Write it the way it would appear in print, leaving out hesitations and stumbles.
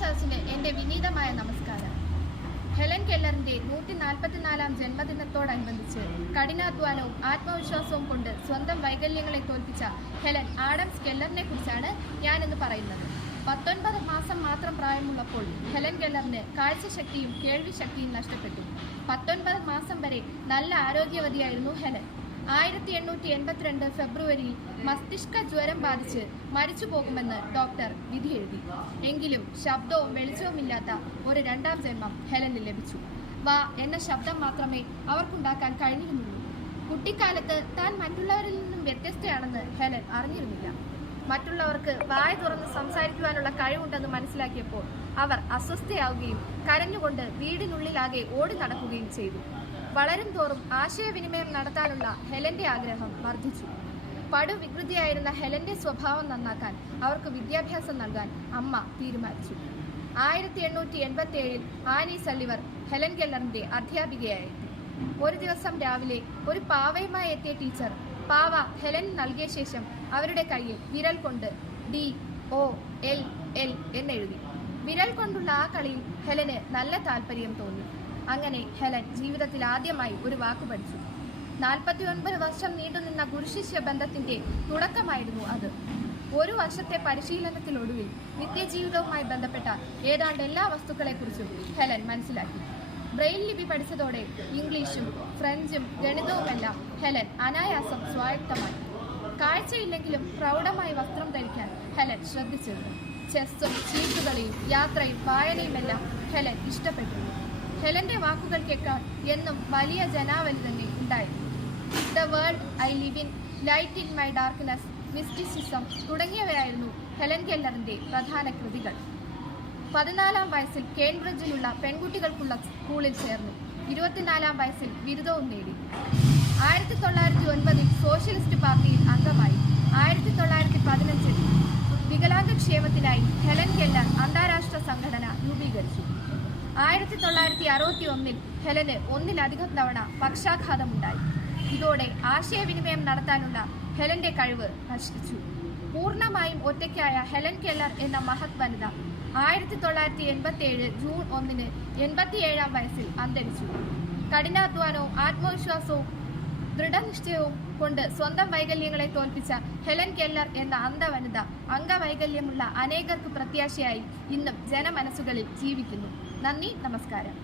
സദസ്സിന് എൻ്റെ വിനീതമായ നമസ്കാരം. ഹെലൻ കെല്ലറിൻ്റെ 144-ാം ജന്മദിനത്തോടനുബന്ധിച്ച് കഠിനാധ്വാനവും ആത്മവിശ്വാസവും കൊണ്ട് സ്വന്തം വൈകല്യങ്ങളെ തോൽപ്പിച്ച ഹെലൻ ആഡംസ് കെല്ലറിനെ കുറിച്ചാണ് ഞാനിന്ന് പറയുന്നത്. 19 മാസം മാത്രം പ്രായമുള്ളപ്പോൾ ഹെലൻ കെല്ലറിന് കാഴ്ചശക്തിയും കേൾവിശക്തിയും നഷ്ടപ്പെട്ടു. 19 മാസം വരെ നല്ല ആരോഗ്യവതിയായിരുന്നു ഹെലൻ. 1882 ഫെബ്രുവരിയിൽ മസ്തിഷ്ക ജ്വരം ബാധിച്ച് മരിച്ചു പോകുമെന്ന് ഡോക്ടർ വിധി എഴുതി. എങ്കിലും ശബ്ദവും വെളിച്ചവുമില്ലാത്ത ഒരു രണ്ടാം ജന്മം ഹെലന് ലഭിച്ചു. വാ എന്ന ശബ്ദം മാത്രമേ അവർക്കുണ്ടാക്കാൻ കഴിഞ്ഞിരുന്നുള്ളൂ. കുട്ടിക്കാലത്ത് താൻ മറ്റുള്ളവരിൽ നിന്നും വ്യത്യസ്തയാണെന്ന് ഹെലൻ അറിഞ്ഞിരുന്നില്ല. മറ്റുള്ളവർക്ക് വായ തുറന്ന് സംസാരിക്കുവാനുള്ള കഴിവുണ്ടെന്ന് മനസ്സിലാക്കിയപ്പോൾ അവർ അസ്വസ്ഥയാവുകയും കരഞ്ഞുകൊണ്ട് വീടിനുള്ളിലാകെ ഓടി നടക്കുകയും ചെയ്തു. വളരും തോറും ആശയവിനിമയം നടത്താനുള്ള ഹെലന്റെ ആഗ്രഹം വർദ്ധിച്ചു. പടുവികൃതിയായിരുന്ന ഹെലന്റെ സ്വഭാവം നന്നാക്കാൻ അവർക്ക് വിദ്യാഭ്യാസം നൽകാൻ അമ്മ തീരുമാനിച്ചു. 1887 ആനി സള്ളിവർ ഹെലൻ കെല്ലറിന്റെ അധ്യാപികയായി. ഒരു ദിവസം രാവിലെ ഒരു പാവയുമായി എത്തിയ ടീച്ചർ പാവ ഹെലൻ നൽകിയ ശേഷം അവരുടെ കയ്യിൽ വിരൽ കൊണ്ട് DOLL എന്നെഴുതി. വിരൽ കൊണ്ടുള്ള ആ കളിയിൽ ഹെലന് നല്ല താല്പര്യം തോന്നി. അങ്ങനെ ഹെലൻ ജീവിതത്തിൽ ആദ്യമായി ഒരു വാക്ക് പഠിച്ചു. 49 വർഷം നീണ്ടുനിന്ന ഗുരുശിഷ്യ ബന്ധത്തിന്റെ തുടക്കമായിരുന്നു അത്. ഒരു വർഷത്തെ പരിശീലനത്തിനൊടുവിൽ നിത്യജീവിതവുമായി ബന്ധപ്പെട്ട ഏതാണ്ട് എല്ലാ വസ്തുക്കളെക്കുറിച്ചും ഹെലൻ മനസ്സിലാക്കി. ബ്രെയിൽ ലിപി പഠിച്ചതോടെ ഇംഗ്ലീഷും ഫ്രഞ്ചും ഗണിതവുമെല്ലാം ഹെലൻ അനായാസം സ്വായത്തമായി. കാഴ്ചയില്ലെങ്കിലും പ്രൗഢമായി വസ്ത്രം ധരിക്കാൻ ഹെലൻ ശ്രദ്ധിച്ചിരുന്നു. ചെസ്സും ചീട്ടുകളിയും യാത്രയും വായനയുമെല്ലാം ഹെലൻ ഇഷ്ടപ്പെട്ടു. ഹെലന്റെ വാക്കുകൾ കേൾക്കാൻ എന്നും വലിയ ജനാവലി തന്നെ ഉണ്ടായിരുന്നു. The world I live in, light in my darkness, mysticism തുടങ്ങിയവയായിരുന്നു ഹെലൻ കെല്ലറിന്റെ പ്രധാന കൃതികൾ. 14-ാം വയസ്സിൽ കേംബ്രിഡ്ജിലുള്ള പെൺകുട്ടികൾക്കുള്ള സ്കൂളിൽ ചേർന്നു. 24-ാം വയസ്സിൽ ബിരുദവും നേടി. 1909 സോഷ്യലിസ്റ്റ് പാർട്ടിയിൽ അംഗമായി. 1915 വികലാംഗക്ഷേമത്തിനായി ഹെലൻ കെല്ലർ അന്താരാഷ്ട്ര സംഘടന രൂപീകരിച്ചു. 1961 ഹെലന് ഒന്നിലധികം തവണ പക്ഷാഘാതമുണ്ടായി. ഇതോടെ ആശയവിനിമയം നടത്താനുള്ള ഹെലന്റെ കഴിവ് നശിച്ചു. പൂർണ്ണമായും ഒറ്റയ്ക്കായ ഹെലൻ കെല്ലർ എന്ന മഹത് വനിത 1987 ജൂൺ 1 87-ാം വയസ്സിൽ അന്തരിച്ചു. കഠിനാധ്വാനവും ആത്മവിശ്വാസവും ദൃഢനിശ്ചയവും കൊണ്ട് സ്വന്തം വൈകല്യങ്ങളെ തോൽപ്പിച്ച ഹെലൻ കെല്ലർ എന്ന അന്ധവനിത അംഗവൈകല്യമുള്ള അനേകർക്ക് പ്രത്യാശയായി ഇന്നും ജനമനസ്സുകളിൽ ജീവിക്കുന്നു. നന്ദി, നമസ്കാരം.